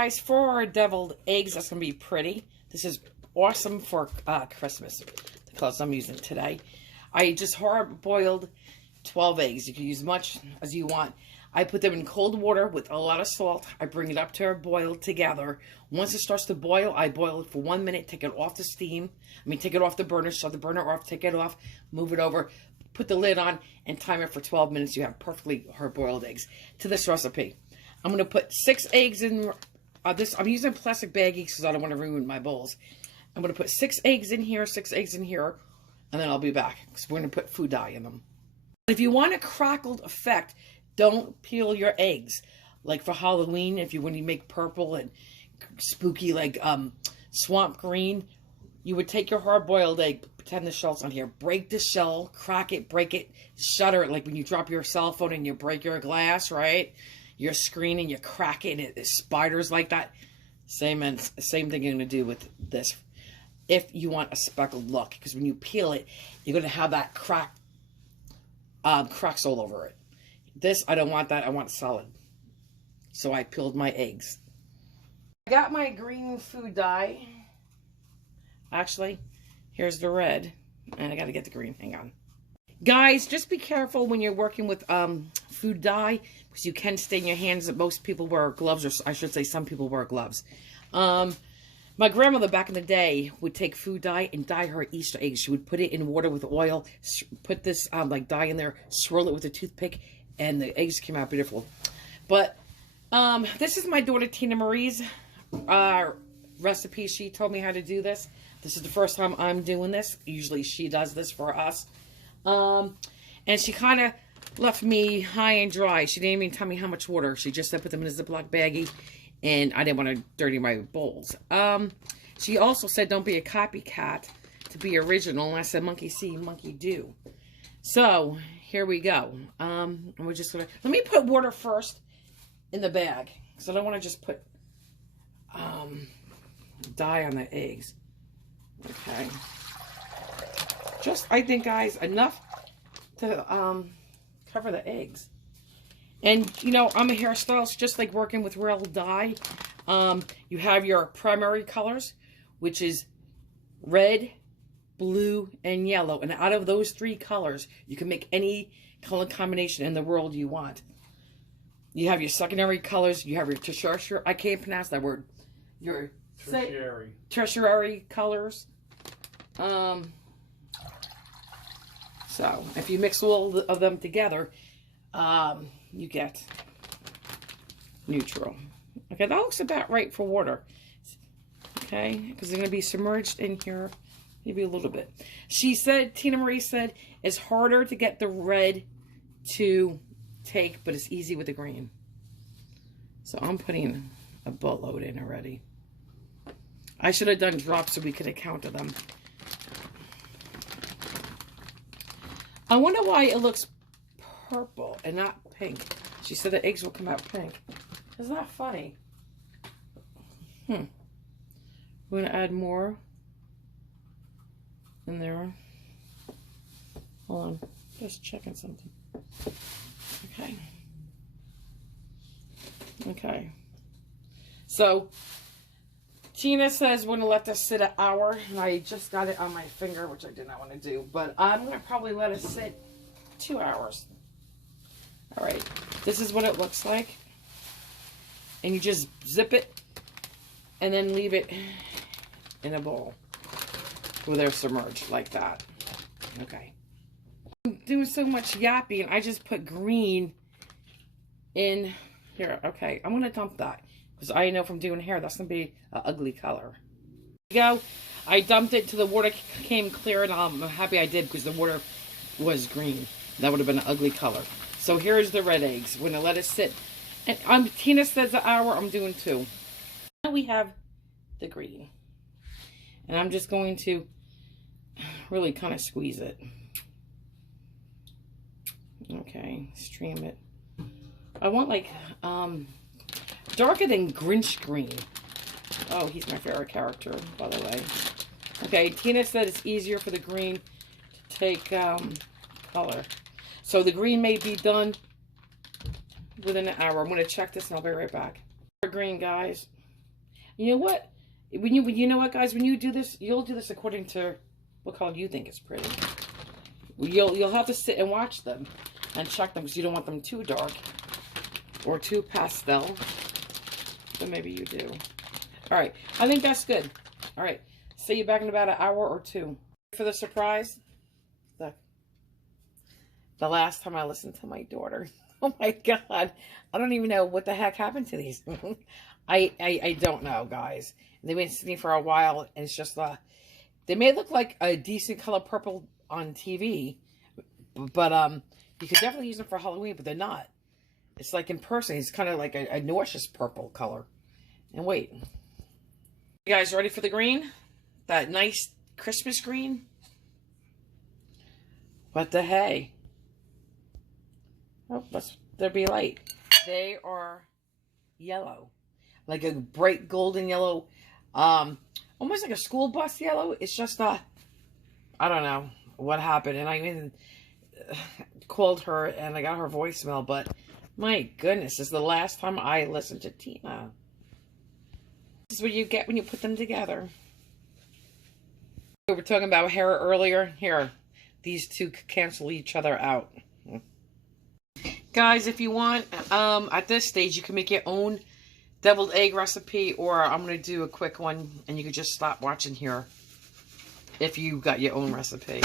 Guys, for our deviled eggs, that's going to be pretty. This is awesome for Christmas, the colors I'm using today. I just hard-boiled 12 eggs. You can use as much as you want. I put them in cold water with a lot of salt. I bring it up to a boil together. Once it starts to boil, I boil it for 1 minute, take it off the steam. Take it off the burner, shut the burner off, take it off, move it over, put the lid on, and time it for 12 minutes. You have perfectly hard-boiled eggs. To this recipe, I'm going to put 6 eggs in I'm using plastic baggies because I don't want to ruin my bowls. I'm going to put 6 eggs in here, 6 eggs in here, and then I'll be back because we're going to put food dye in them. If you want a crackled effect, don't peel your eggs. Like for Halloween, when you make purple and spooky like swamp green, you would take your hard-boiled egg, pretend the shell's on here, break the shell, crack it, break it, shatter it, like when you drop your cell phone and you break your glass, right? Your screen and you crack it, it's spiders like that. Same thing you're going to do with this if you want a speckled look. Because when you peel it, you're going to have that cracks all over it. This, I don't want that. I want solid. So I peeled my eggs. I got my green food dye. Actually, here's the red. And I got to get the green. Hang on. Guys, just be careful when you're working with food dye, because you can stain your hands. Most people wear gloves, or I should say some people wear gloves. My grandmother back in the day would take food dye and dye her Easter eggs. She would put it in water with oil, put this like dye in there, swirl it with a toothpick, and the eggs came out beautiful. But this is my daughter Tina Marie's recipe. She told me how to do this. This is the first time I'm doing this. Usually she does this for us. And she kind of left me high and dry. She didn't even tell me how much water. She just said put them in a Ziploc baggie, and I didn't want to dirty my bowls. She also said don't be a copycat, to be original. And I said monkey see, monkey do. So here we go. And we're just gonna, let me put water first in the bag, because I don't want to just put dye on the eggs. Okay. Just, I think, guys, enough to cover the eggs. And, you know, I'm a hairstylist, just like working with real dye. You have your primary colors, which is red, blue, and yellow. And out of those 3 colors, you can make any color combination in the world you want. You have your secondary colors. You have your tertiary, I can't pronounce that word. Your tertiary colors. So, if you mix all of them together, you get neutral. Okay, that looks about right for water. Okay, because they're going to be submerged in here maybe a little bit. She said, Tina Marie said, it's harder to get the red to take, but it's easy with the green. So, I'm putting a boatload in already. I should have done drops so we could have counted them. I wonder why it looks purple and not pink. She said the eggs will come out pink. Isn't that funny? We're going to add more in there. Hold on. Just checking something. Okay. Okay. So, Tina says we're going to let this sit an hour, and I just got it on my finger, which I did not want to do, but I'm going to probably let it sit 2 hours. All right, this is what it looks like, and you just zip it, and then leave it in a bowl where they're submerged like that. Okay. I'm doing so much yapping, I just put green in here. Okay, I'm going to dump that. Because I know from doing hair, that's going to be an ugly color. There you go. I dumped it till the water came clear, and I'm happy I did because the water was green. That would have been an ugly color. So here's the red eggs. We're going to let it sit. And Tina says an hour, I'm doing 2. Now we have the green. And I'm just going to really kind of squeeze it. Okay, stream it. I want like, darker than Grinch green. Oh, he's my favorite character, by the way. Okay, Tina said it's easier for the green to take color. So the green may be done within an hour. I'm going to check this and I'll be right back. Green, guys. You know what? You know what, guys? When you do this, you'll do this according to what color you think is pretty. You'll have to sit and watch them and check them because you don't want them too dark or too pastel. So maybe you do. All right, I think that's good. All right, see you back in about an hour or two for the surprise. The last time I listened to my daughter. Oh my God, I don't even know what the heck happened to these. I don't know, guys. They've been sitting for a while, and it's just they may look like a decent color purple on TV, but you could definitely use them for Halloween, but they're not. It's like in person, it's kind of like a nauseous purple color. And wait, you guys ready for the green? That nice Christmas green? What the hey? Oh, there be light. They are yellow, like a bright golden yellow, almost like a school bus yellow. It's just I don't know what happened, and I even called her and I got her voicemail. But my goodness, this is the last time I listened to Tina. This is what you get when you put them together. We were talking about hair earlier. Here, these two cancel each other out. Guys, if you want, at this stage, you can make your own deviled egg recipe, or I'm going to do a quick one, and you can just stop watching here if you got your own recipe.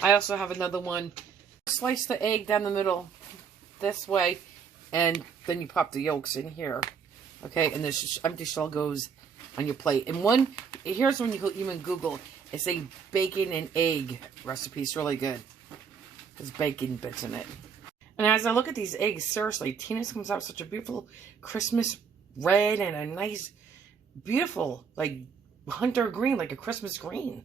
I also have another one. Slice the egg down the middle this way, and then you pop the yolks in here. Okay, and this empty shell goes on your plate. And here's one you can even Google. It's a bacon and egg recipe. It's really good. There's bacon bits in it. And as I look at these eggs, seriously, Tina's comes out with such a beautiful Christmas red and a nice, beautiful, like, hunter green, like a Christmas green.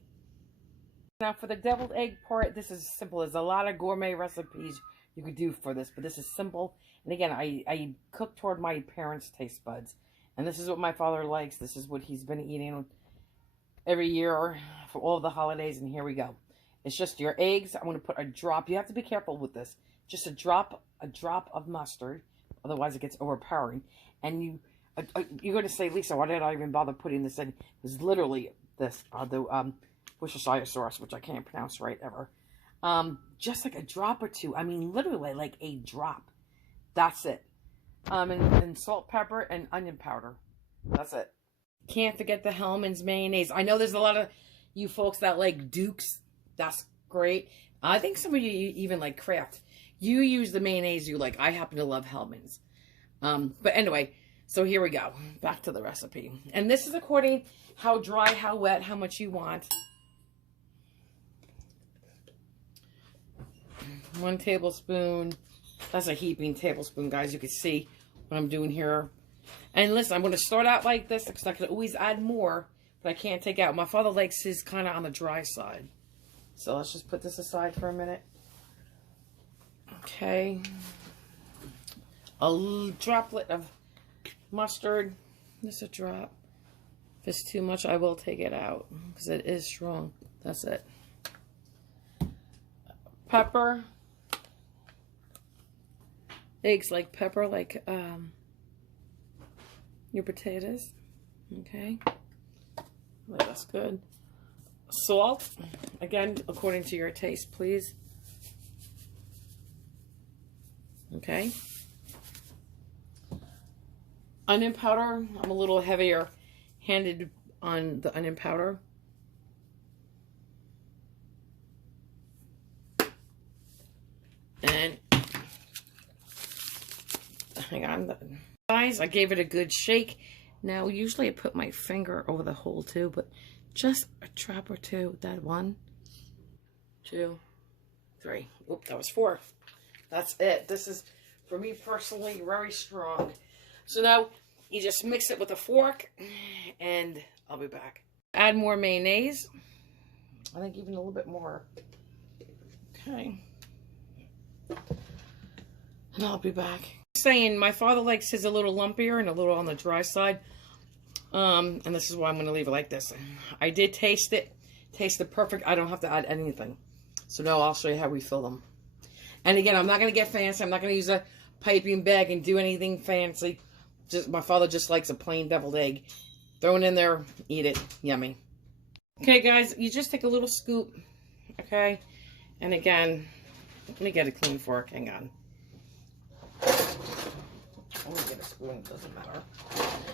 Now, for the deviled egg part, this is simple. There's a lot of gourmet recipes you could do for this, but this is simple. And again, I cook toward my parents' taste buds. And this is what my father likes. This is what he's been eating every year for all the holidays. And here we go. It's just your eggs. I'm going to put a drop. You have to be careful with this. Just a drop of mustard, otherwise it gets overpowering. And you're going to say, Lisa, why did I even bother putting this in? It was literally this, the Worcestershire sauce, which I can't pronounce right ever. Just like a drop or two. I mean, literally like a drop. That's it. And salt, pepper, and onion powder. That's it. Can't forget the Hellmann's mayonnaise. I know there's a lot of you folks that like Duke's. That's great. I think some of you even like Kraft. You use the mayonnaise you like. I happen to love Hellmann's. But anyway, so here we go. Back to the recipe. And this is according how dry, how wet, how much you want. 1 tablespoon. That's a heaping tablespoon, guys. You can see what I'm doing here. And listen, I'm going to start out like this because I can always add more, but I can't take out. My father likes his kind of on the dry side. So let's just put this aside for a minute. Okay, a droplet of mustard. Just a drop. If it's too much, I will take it out because it is strong. That's it. Pepper. Eggs like pepper, like your potatoes. Okay, that's good. Salt, again, according to your taste, please. Okay. Onion powder. I'm a little heavier handed on the onion powder. And hang on. Guys, I gave it a good shake. Now, usually I put my finger over the hole too, but just a drop or two. That 1, 2, 3. Oop, that was 4. That's it. This is, for me personally, very strong. So now, you just mix it with a fork, and I'll be back. Add more mayonnaise. I think even a little bit more. Okay. And I'll be back. Saying, my father likes his a little lumpier and a little on the dry side. And this is why I'm going to leave it like this. I did taste it. Tasted perfect. I don't have to add anything. So now I'll show you how we fill them. And again, I'm not going to get fancy. I'm not going to use a piping bag and do anything fancy. my father just likes a plain deviled egg. Throw it in there, eat it. Yummy. Okay, guys, you just take a little scoop, okay? And again, let me get a clean fork. Hang on. Let me get a spoon. It doesn't matter.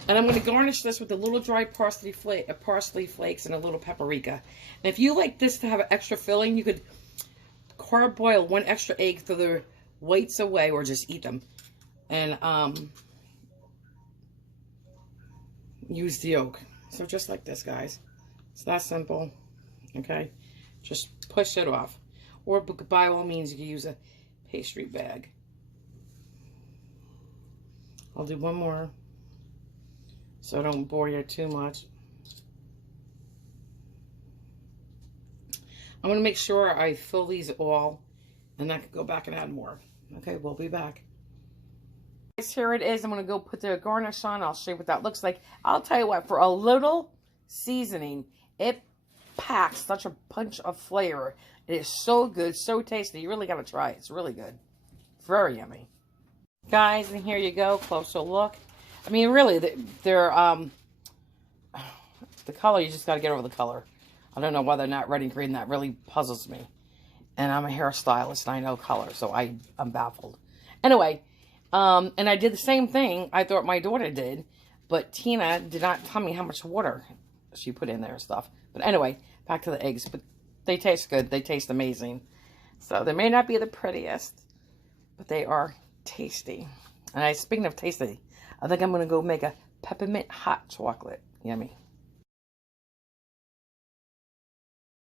And I'm going to garnish this with a little dry parsley flakes and a little paprika. And if you like this to have an extra filling, you could carb boil 1 extra egg, throw the whites away, or just eat them. And use the yolk. So just like this, guys. It's that simple. Okay? Just push it off. Or by all means, you can use a pastry bag. I'll do one more so I don't bore you too much. I'm going to make sure I fill these all, and I can go back and add more. Okay, we'll be back. Here it is. I'm going to go put the garnish on. I'll show you what that looks like. I'll tell you what, for a little seasoning, it packs such a punch of flavor. It is so good, so tasty. You really got to try it. It's really good. Very yummy. Guys, and here you go. Closer look. I mean, really, they're, the color, you just got to get over the color. I don't know why they're not red and green. That really puzzles me. And I'm a hairstylist, and I know color, so I'm baffled. Anyway, and I did the same thing I thought my daughter did, but Tina did not tell me how much water she put in there and stuff. But anyway, back to the eggs. But they taste good. They taste amazing. So they may not be the prettiest, but they are tasty. And speaking of tasty, I think I'm going to go make a peppermint hot chocolate. Yummy.